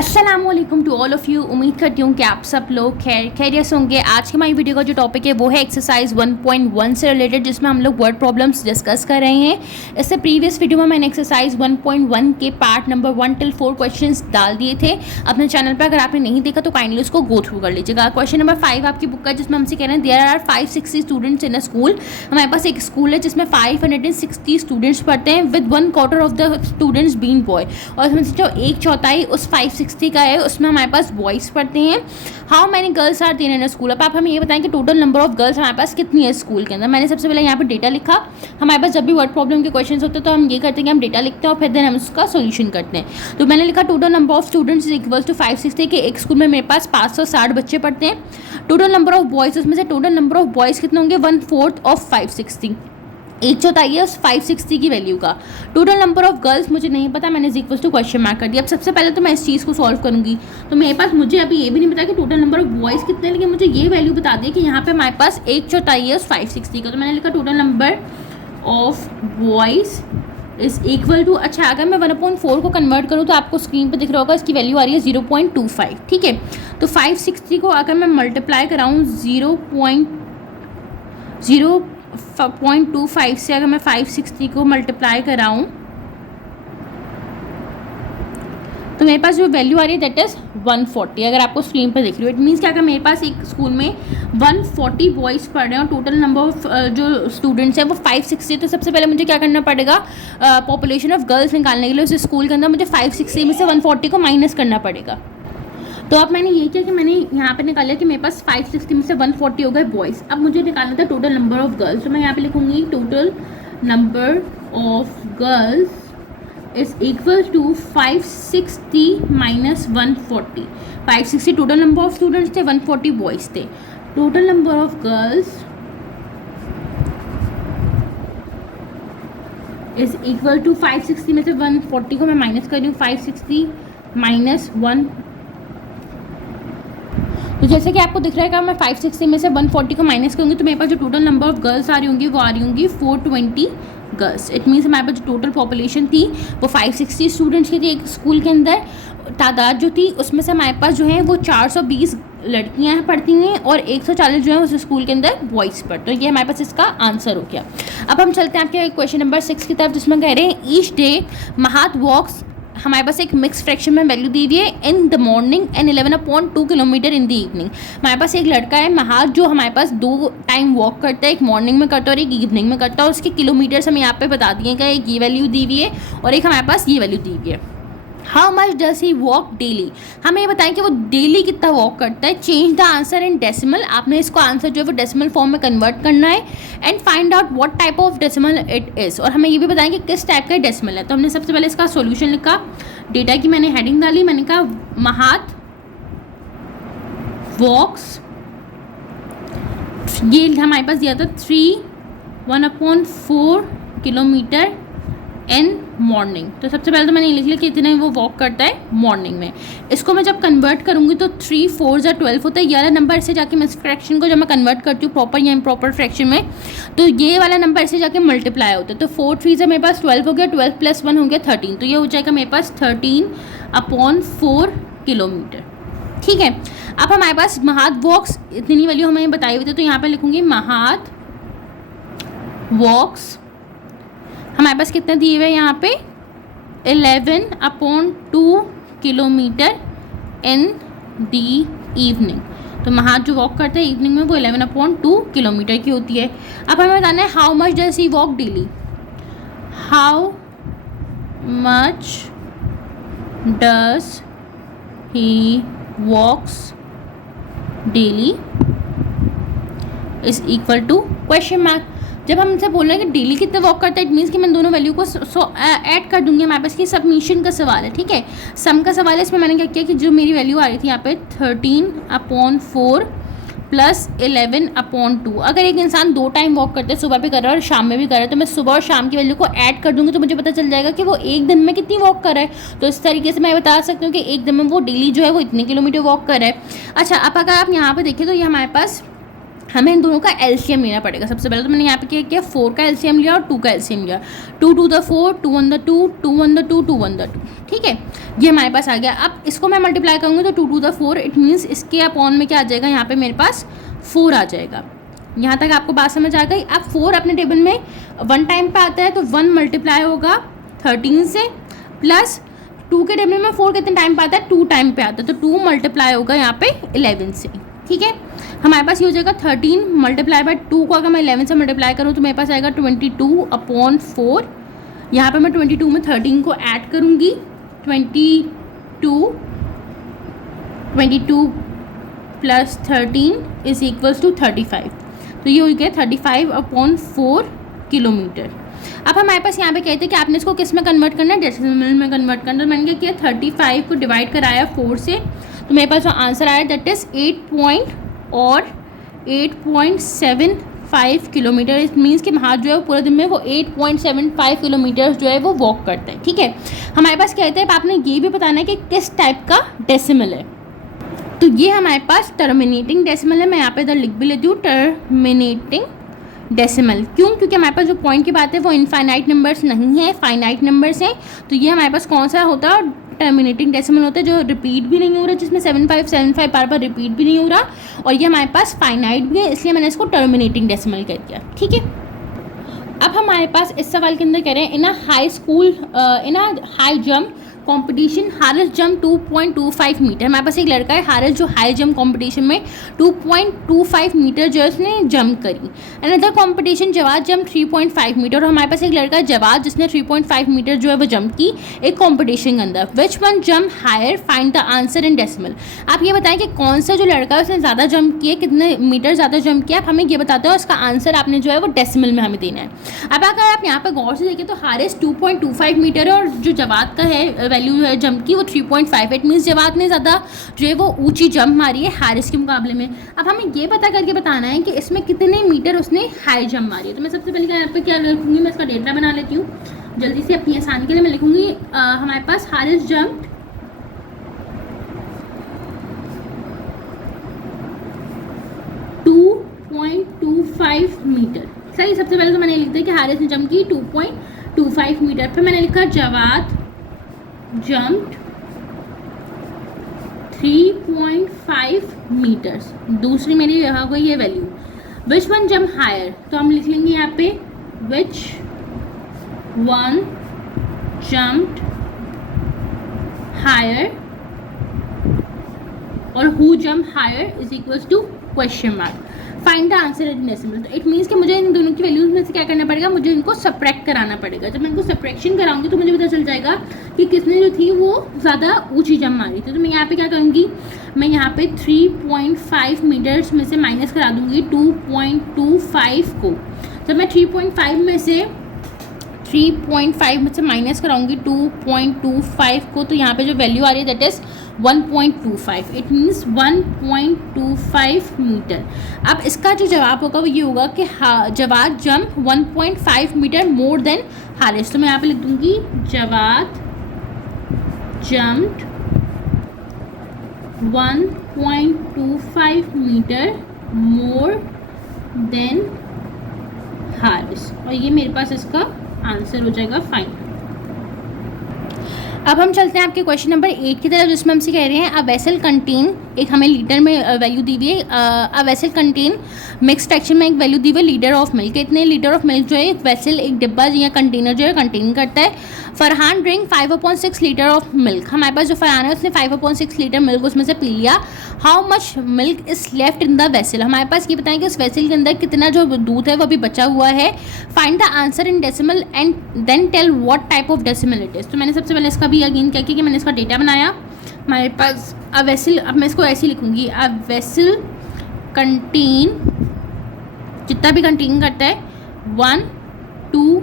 अस्सलामुअलैकुम to all of you. उम्मीद करती हूँ कि आप सब लोग खैरियत से होंगे। आज के हमारी वीडियो का जो टॉपिक है वो है एक्सरसाइज 1.1 से रिलेटेड, जिसमें हम लोग वर्ड प्रॉब्लम्स डिस्कस कर रहे हैं। इससे प्रीवियस वीडियो में मैंने एक्सरसाइज 1.1 के पार्ट नंबर 1 till 4 क्वेश्चंस डाल दिए थे अपने चैनल पर। अगर आपने नहीं देखा तो काइंडली उसको गो थ्रू कर लीजिएगा। क्वेश्चन नंबर 5 आपकी बुक का, जिसमें हमसे कह रहे हैं there are 560 students in a school. हमारे पास एक स्कूल है जिसमें 560 स्टूडेंट्स पढ़ते हैं with 1/4 of the students being boy, और उसमें से जो 1/4 उस 560 का है उसमें हमारे पास बॉयज़ पढ़ते हैं। How many girls are there in a school. अब आप हमें ये बताएं कि टोटल नंबर ऑफ गर्ल्स हमारे पास कितनी है स्कूल के अंदर। मैंने सबसे पहले यहाँ पे डेटा लिखा। हमारे पास जब भी वर्ड प्रॉब्लम के क्वेश्चंस होते हैं तो हम ये करते हैं कि हम डेटा लिखते हैं और फिर देन हम उसका सोल्यूशन करते हैं। तो मैंने लिखा total number of students is equal to 560 के एक स्कूल में मेरे पास 560 बच्चे पढ़ते हैं। टोटल नंबर ऑफ बॉयज़, उसमें से टोटल नंबर ऑफ बॉयज़ कितने होंगे, 1/4 ऑफ 560, 1/4 है उस 560 की वैल्यू का। टोटल नंबर ऑफ गर्ल्स मुझे नहीं पता, मैंने इक्वल टू क्वेश्चन मार्क कर दिया। अब सबसे पहले तो मैं इस चीज़ को सॉल्व करूंगी, तो मेरे पास मुझे अभी ये भी नहीं पता कि टोटल नंबर ऑफ बॉयज़ कितने हैं, लेकिन मुझे ये वैल्यू बता दी कि यहाँ पे हमारे पास 1/4 है उस 560 का। तो मैंने लिखा total number of boys is equal to, अच्छा अगर मैं 1/4 को कन्वर्ट करूँ तो आपको स्क्रीन पर दिख रहा होगा इसकी वैल्यू आ रही है 0.25, ठीक है। तो 560 को अगर मैं मल्टीप्लाई कराऊँ 0.25 से, अगर मैं 560 को मल्टीप्लाई कराऊँ तो मेरे पास जो वैल्यू आ रही है दैट इज़ 140। अगर आपको स्क्रीन पर दिख रही हो, इट मीन्स कि अगर मेरे पास एक स्कूल में 140 बॉयज़ पढ़ रहे हैं और टोटल नंबर ऑफ जो स्टूडेंट्स हैं वो 560, तो सबसे पहले मुझे क्या करना पड़ेगा, पॉपुलेशन ऑफ गर्ल्स निकालने के लिए उस स्कूल के अंदर मुझे 560 में से 140 को माइनस करना पड़ेगा। तो अब मैंने ये किया कि मैंने यहाँ पे निकाला कि मेरे पास 560 में से 140 हो गए बॉयज़। अब मुझे निकालना था टोटल नंबर ऑफ गर्ल्स, तो मैं यहाँ पे लिखूँगी total number of girls is equal to 560 minus 140। 560 total number of students थे, 140 बॉयज़ थे। Total number of girls is equal to 560 में से 140 को मैं माइनस कर रही हूँ, 560 माइनस 1। तो जैसे कि आपको दिख रहा है कि मैं 560 में से 140 को माइनस करूँगी तो मेरे पास जो टोटल नंबर ऑफ गर्ल्स आ रही होंगी वो आ रही होंगी 420 गर्ल्स। इट मीन्स हमारे पास जो टोटल पॉपुलेशन थी वो 560 स्टूडेंट्स की थी एक स्कूल के अंदर। तादाद जो थी उसमें से हमारे पास जो है वो 420 लड़कियां पढ़ती हैं और 140 जो है उस स्कूल के अंदर बॉयज़ पढ़ते हैं। तो ये हमारे पास इसका आंसर हो गया। अब हम चलते हैं आपके क्वेश्चन नंबर 6 की तरफ, जिसमें कह रहे हैं ईच डे महात वॉक्स। हमारे पास एक मिक्स फ्रैक्शन में वैल्यू दी हुई है in the morning and 11/2 kilometre in the evening. हमारे पास एक लड़का है महात जो हमारे पास 2 टाइम वॉक करता है, एक मॉर्निंग में करता है और एक इवनिंग में करता है, और उसके किलोमीटर्स हमें यहाँ पे बता दिए गए, एक ये वैल्यू दी हुई है और एक हमारे पास ये वैल्यू दी हुई है। How much does he walk daily. हमें ये बताएं कि वो डेली कितना वॉक करता है। Change the answer in decimal, आपने इसको आंसर जो है वो डेसिमल फॉर्म में कन्वर्ट करना है and find out what type of decimal it is, और हमें ये भी बताएं कि किस टाइप का डेसिमल है। तो हमने सबसे पहले इसका सॉल्यूशन लिखा, डेटा की मैंने हेडिंग डाली, मैंने कहा महात वॉक्स, ये हमारे पास दिया था 1/4 किलोमीटर इन मॉर्निंग। तो सबसे पहले तो मैंने लिख लिया कि इतने वो वॉक करता है मॉर्निंग में। इसको मैं जब कन्वर्ट करूँगी तो 3 4 12 होता है। ये वाला नंबर से जाके मैं इस फ्रैक्शन को जब मैं कन्वर्ट करती हूँ प्रॉपर या इम्प्रॉपर फ्रैक्शन में, तो ये वाला नंबर से जाके मल्टीप्लाई होता है। तो 4 3 से मेरे पास 12 हो गया, 12 + 1 हो गया 13, तो ये हो जाएगा मेरे पास 13/4 किलोमीटर, ठीक है। अब हमारे पास महात वॉक्स इतनी वैल्यू हमें बताई हुई थी, तो यहाँ पर लिखूँगी महात वॉक्स हमारे पास कितने दिए हुए हैं यहाँ पे 11/2 किलोमीटर इन दी इवनिंग। तो महात जो वॉक करता है इवनिंग में वो 11/2 किलोमीटर की होती है। अब हमें बताना है how much does he walk daily. How much does he walks daily is equal to question mark. जब हम इनसे बोल रहे हैं कि डेली कितने वॉक करता है, इट मीन्स कि मैं दोनों वैल्यू को ऐड कर दूंगी। हमारे पास की सबमिशन का सवाल है, ठीक है, सम का सवाल है। इसमें मैंने क्या किया कि जो मेरी वैल्यू आ रही थी यहाँ पे 13/4 प्लस 11/2। अगर एक इंसान 2 टाइम वॉक करते हैं, सुबह भी कर रहा है और शाम में भी कर रहा है, तो मैं सुबह और शाम की वैल्यू को ऐड कर दूंगी तो मुझे पता चल जाएगा कि वो एक दिन में कितनी वॉक कर रहा है। तो इस तरीके से मैं बता सकती हूँ कि एक दिन में वो डेली जो है वो इतने किलोमीटर वॉक कर रहा है। अच्छा, अब अगर आप यहाँ पर देखें तो ये हमारे पास हमें इन दोनों का एलसीएम लेना पड़ेगा। सबसे पहले तो मैंने यहाँ पे क्या किया, 4 का एलसीएम लिया और 2 का एलसीएम लिया। 2 to the 4, 2 1 the 2, 2 1 the 2, 2 1 the 2, ठीक है, ये हमारे पास आ गया। अब इसको मैं मल्टीप्लाई करूँगी तो 2 टू द 4, इट मीन्स इसके अपॉन में क्या आ जाएगा, यहाँ पे मेरे पास 4 आ जाएगा। यहाँ तक आपको बात समझ आ गई। अब 4 अपने टेबल में 1 टाइम पे आता है तो 1 मल्टीप्लाई होगा 13 से, प्लस 2 के टेबल में 4 कितने टाइम पे आता है, 2 टाइम पे आता है, तो 2 मल्टीप्लाई होगा यहाँ पे 11 से, ठीक है। हमारे पास ये हो जाएगा 13 मल्टीप्लाई बाय 2 को अगर मैं 11 से मल्टीप्लाई करूँ तो मेरे पास आएगा 22/4। यहाँ पे मैं 22 में 13 को ऐड करूँगी, 22 प्लस 13 इज इक्वल्स टू 35, तो ये हो गया 35/4 किलोमीटर। अब हमारे पास यहाँ पे कहते हैं कि आपने इसको किस में कन्वर्ट करना है, डेसिमल में कन्वर्ट करना है। मैंने क्या किया, 35 को डिवाइड कराया 4 से, तो मेरे पास जो आंसर आया that is 8.75 kilometre. It means कि हाथ जो है पूरे दिन में वो 8.75 किलोमीटर जो है वो वॉक करता है, ठीक है। हमारे पास कहते हैं आपने ये भी बताना है कि किस टाइप का डेसिमल है। तो ये हमारे पास टर्मिनेटिंग डेसिमल है। मैं यहाँ पे इधर लिख भी लेती हूँ, टर्मिनेटिंग डेसिमल। क्यों? क्योंकि हमारे पास जो पॉइंट की बात है वो इनफाइनाइट नंबर्स नहीं है, फाइनाइट नंबर्स हैं। तो ये हमारे पास कौन सा होता है, टर्मिनेटिंग डेसिमल होता है, जो रिपीट भी नहीं हो रहा, जिसमें 75 बार बार रिपीट भी नहीं हो रहा, और ये हमारे पास फाइनाइट भी है, इसलिए मैंने इसको टर्मिनेटिंग डेसिमल कह दिया, ठीक है। अब हमारे पास इस सवाल के अंदर कह रहे हैं in a high jump competition Haris jump 2.25 metre. हमारे पास एक लड़का है हारिस जो हाई जंप कंपटीशन में 2.25 मीटर जो है उसने जंप करी। Another competition Jawad jump 3.5 metre, और हमारे पास एक लड़का है जवाद जिसने 3.5 मीटर जो है वो जंप की एक कंपटीशन के अंदर। Which one jump higher, find the answer in decimal. आप ये बताएं कि कौन सा जो लड़का है उसने ज़्यादा जंप किया, कितने मीटर ज़्यादा जंप किया, आप हमें ये बताते हो, उसका आंसर आपने जो है वो डेसिमल में हमें देना है। अब अगर आप यहाँ पर गौर से देखें तो हारिस 2.25 मीटर है और जो जवाद का है वैल्यू है जंप की वो 3.5। इट मीन्स जवाद ने ज़्यादा जो है वो ऊंची जंप मारी है हारिस के मुकाबले में। अब हमें ये पता करके बताना है कि इसमें कितने मीटर उसने हाई जंप मारी है। तो मैं सबसे पहले यहाँ पे क्या लिखूँगी, मैं इसका डेटा बना लेती हूँ जल्दी से अपनी आसानी के लिए। मैं लिखूँगी हमारे पास हारिस जंप 2.25 मीटर। सही, सबसे पहले तो मैंने लिख दिया कि हारिस ने जंप की 2.25 मीटर। फिर मैंने लिखा जवाद jumped 3.5 मीटर्स। दूसरी मेरी यहाँ को ये value. Which one jump higher, तो हम लिख लेंगे यहाँ पे विच वन जंप्ड हायर, और who jump higher is equals to question mark. Find the answer in decimal. तो इट मीन्स कि मुझे इन दोनों की वैल्यूज में से क्या करना पड़ेगा, मुझे इनको सब्ट्रैक्ट कराना पड़ेगा। जब मैं इनको सब्ट्रैक्शन कराऊंगी तो मुझे पता चल जाएगा कि किसने जो थी वो ज़्यादा ऊंची जंप मारी थी। तो मैं यहाँ पे क्या करूँगी, मैं यहाँ पे 3.5 मीटर्स में से माइनस करा दूँगी 2.25 को। जब मैं 3.5 में से माइनस कराऊंगी 2.25 को, तो यहाँ पे जो वैल्यू आ रही है that is 1.25। It means 1.25 metre. अब इसका जो जवाब होगा वो ये होगा कि Jawad jump 1.5 metre more than Haris. तो मैं यहाँ पे लिख दूँगी Jawad jumped 1.25 metre more than Haris, और ये मेरे पास इसका आंसर हो जाएगा फाइन। अब हम चलते हैं आपके क्वेश्चन नंबर 8 की तरफ, जिसमें हमसे कह रहे हैं अ वेसल कंटेन, एक हमें लीटर में वैल्यू दी हुई है। A vessel contain mix fraction में एक वैल्यू दी हुई है लीटर ऑफ मिल्क। इतने लीटर ऑफ मिल्क जो है एक वेसल, एक डिब्बा या कंटेनर जो है कंटेन करता है। Farhan drink 5/6 litre of milk. हमारे पास जो फरहान है उसने 5/6 लीटर मिल्क उसमें से पी लिया। How much milk is left in the vessel. हमारे पास ये बताएं कि उस वेसल के अंदर कितना जो दूध है वो अभी बचा हुआ है। Find the answer in decimal and then tell what type of decimal it is. तो मैंने सबसे पहले इसका भी अगेन क्या किया कि मैंने इसका डेटा बनाया। हमारे पास अ वेसल, अब मैं इसको ऐसे ही लिखूँगी, अ वेसल कंटेन, जितना भी कंटेन करता है 1 2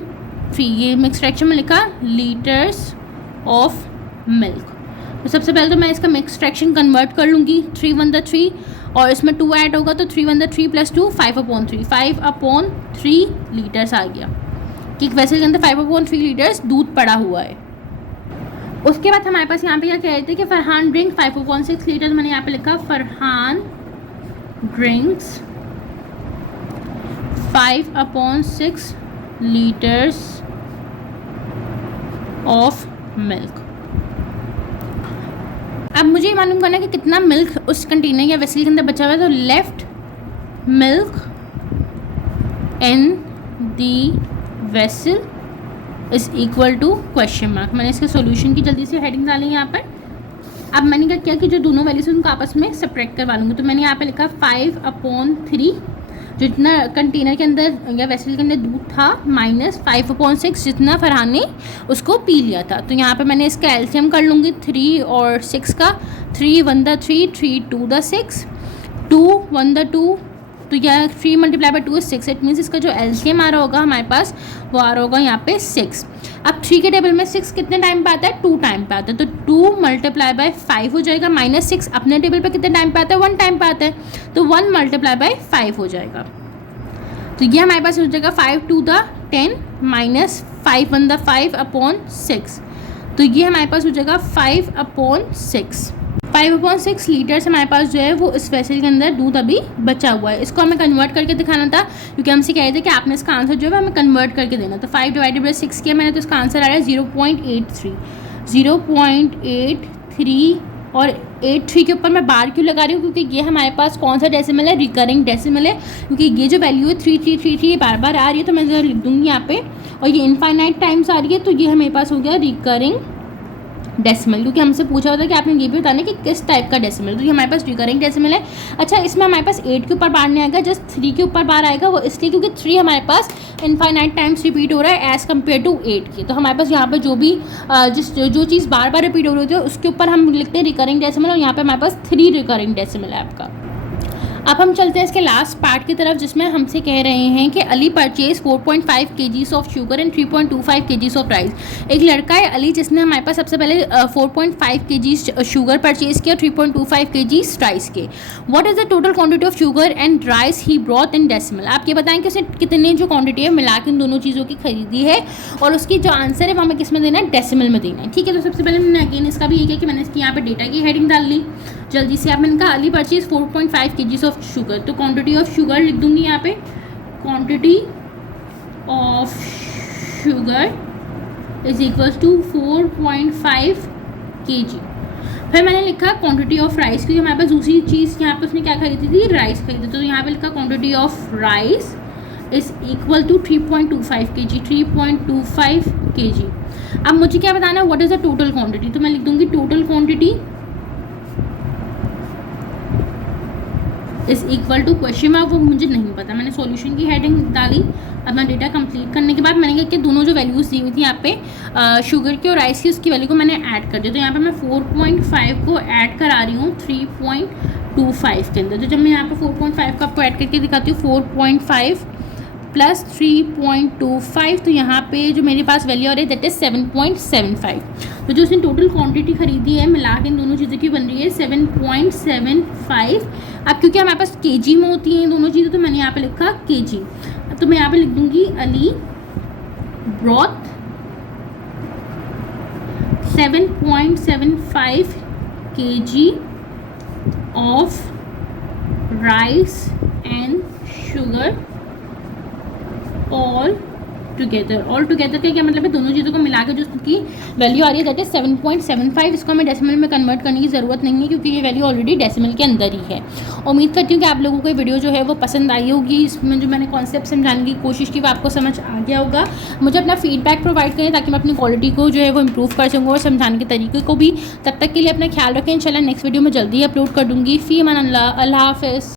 3, ये मिक्स फ्रैक्शन में लिखा लीटर्स ऑफ मिल्क। तो सबसे पहले तो मैं इसका मिक्स फ्रैक्शन कन्वर्ट कर लूँगी 3 1 द 3, और इसमें 2 ऐड होगा तो 3 1 द 3 प्लस 2 5/3, 5/3 लीटर्स आ गया कि वैसे के अंदर 5/3 लीटर्स दूध पड़ा हुआ है। उसके बाद हमारे पास यहाँ पे क्या कह रहे थे कि फरहान ड्रिंक 5/6 लीटर। मैंने यहाँ पे लिखा Farhan drinks 5/6 litres of milk. अब मुझे ये मालूम करना है कि कितना मिल्क उस कंटेनर या वेसल के अंदर बचा हुआ है। तो left milk in the vessel is equal to question mark. मैंने इसके सॉल्यूशन की जल्दी से हेडिंग डाली यहाँ पर। अब मैंने क्या किया कि जो दोनों वैल्यूज उनको आपस में सब्ट्रैक्ट करवा लूँगी। तो मैंने यहाँ पे लिखा 5/3 जितना कंटेनर के अंदर या वेसल के अंदर दूध था माइनस 5/6 जितना फरहान ने उसको पी लिया था। तो यहाँ पे मैंने इसका एलसीएम कर लूँगी 3 और 6 का। 3 1 × 3, 3 2 × 6, 2 1 × 2, तो यह 3 × 2 is 6। इट मीन्स इसका जो एलसीएम आ रहा होगा हमारे पास वो आ रहा होगा यहाँ पे 6। अब 3 के टेबल में 6 कितने टाइम पे आता है? 2 टाइम पे आता है। तो 2 × 5 हो जाएगा। माइनस 6 अपने टेबल पे कितने टाइम पे आता है? 1 टाइम पे आता है। तो 1 × 5 हो जाएगा। तो ये हमारे पास हो जाएगा 5 2 × 10 माइनस 5 1 × 5/6। तो ये हमारे पास हो जाएगा 5/6। 5/6 लीटर से हमारे पास जो है वो इस वेसल के अंदर दूध अभी बचा हुआ है। इसको हमें कन्वर्ट करके दिखाना था क्योंकि हमसे कह रहे थे कि आपने इसका आंसर जो है हमें कन्वर्ट करके देना। तो 5/6 किया मैंने, तो इसका आंसर आ रहा है 0.83। 0.83 और 83 के ऊपर मैं बार क्यों लगा रही हूँ? क्योंकि ये हमारे पास कौन सा डेसिमल है? रिकरिंग डेसिमल है। क्योंकि ये जो वैल्यू है 3333 बार बार आ रही है, तो मैं ज़रा लिख दूँगी यहाँ पे। और ये इनफाइनाइट टाइम्स आ रही है, तो ये हमारे पास हो गया रिकरिंग डेसिमल। क्योंकि हमसे पूछा होता है कि आपने ये भी बताना कि किस टाइप का डेसिमल। तो ये हमारे पास रिकरिंग डेसिमल है। अच्छा, इसमें हमारे पास 8 के ऊपर बार नहीं आएगा, जस्ट 3 के ऊपर बार आएगा। वो इसलिए क्योंकि 3 हमारे पास इनफाइनाइट टाइम्स रिपीट हो रहा है एज़ कम्पेयर टू 8 के। तो हमारे पास यहाँ पर जो भी जो चीज़ बार बार रिपीट हो रही होती है उसके ऊपर हम लिखते हैं रिकरिंग डेसिमल। और यहाँ पर हमारे पास 3 रिकरिंग डेसिमल है आपका। अब हम चलते हैं इसके लास्ट पार्ट की तरफ, जिसमें हमसे कह रहे हैं कि Ali purchase 4.5 kgs of sugar and 3.25 kgs of rice. एक लड़का है अली जिसने हमारे पास सबसे पहले 4.5 kgs शुगर परचेज किया, 3.25 kgs राइस के। What is the total quantity of sugar and rice he brought in decimal. आप ये बताएं कि उसने कितनी जो क्वांटिटी है मिला के इन दोनों चीज़ों की खरीदी है और उसकी जो आंसर है वो हमें किस में देना है? डेसिमल में देना है। ठीक है, तो सबसे पहले मैंने अगेन इसका भी ये किया कि मैंने इसकी यहाँ पर डेटा की हेडिंग डाल ली जल्दी से। आप मैंने कहा Ali purchase 4.5 kgs of sugar, तो क्वांटिटी ऑफ शुगर लिख दूंगी यहाँ पे। Quantity of sugar is equal to 4.5 kg। फिर मैंने लिखा क्वांटिटी ऑफ राइस, क्योंकि हमारे पास दूसरी चीज़ यहाँ पे उसने क्या खरीदी थी? राइस खरीदी। तो यहाँ पे लिखा quantity of rice is equal to 3.25 kg। 3.25 kg। अब मुझे क्या बताना है? What is the total quantity. तो मैं लिख दूंगी total quantity is equal to question mark. वो मुझे नहीं पता, मैंने सॉल्यूशन की हेडिंग डाली। अपना डेटा कंप्लीट करने के बाद मैंने क्या कि दोनों जो वैल्यूज़ दी हुई थी यहाँ पे शुगर की और राइस की, उसकी वैल्यू को मैंने ऐड कर दिया। तो यहाँ पे मैं 4.5 को ऐड करा रही हूँ 3.25 के अंदर। तो जब मैं यहाँ पे 4.5 को आपको ऐड करके दिखाती हूँ 4.5 प्लस 3.25, तो यहाँ पे जो मेरे पास वैल्यू आ रही है दैट इज 7.75। तो जो उसने टोटल क्वांटिटी खरीदी है मिला के इन दोनों चीज़ों की बन रही है 7.75। अब क्योंकि हमारे पास केजी में होती हैं दोनों चीज़ें, तो मैंने यहाँ पे लिखा केजी। तो मैं यहाँ पे लिख दूँगी Ali brought 7.75 kg of rice and sugar all together का क्या मतलब है? दोनों चीज़ों को मिला के जो उसकी वैल्यू आ रही है दैट इज 7.75। इसको हमें डेसिमल में कन्वर्ट करने की ज़रूरत नहीं है क्योंकि ये वैल्यू ऑलरेडी डेसिमल के अंदर ही है। उम्मीद करती हूँ कि आप लोगों को ये वीडियो जो है वो पसंद आई होगी। इसमें जो मैंने कॉन्सेप्ट समझाने की कोशिश की वो आपको समझ आ गया होगा। मुझे अपना फीडबैक प्रोवाइड करें ताकि मैं अपनी क्वालिटी को जो है वो इम्प्रूव कर सकूँ और समझाने के तरीके को भी। तब तक के लिए अपना ख्याल रखें। इंशाल्लाह नेक्स्ट वीडियो में जल्दी अपलोड कर दूँगी। फ़ी अमान अल्लाह। अल्लाह हाफ़िज़।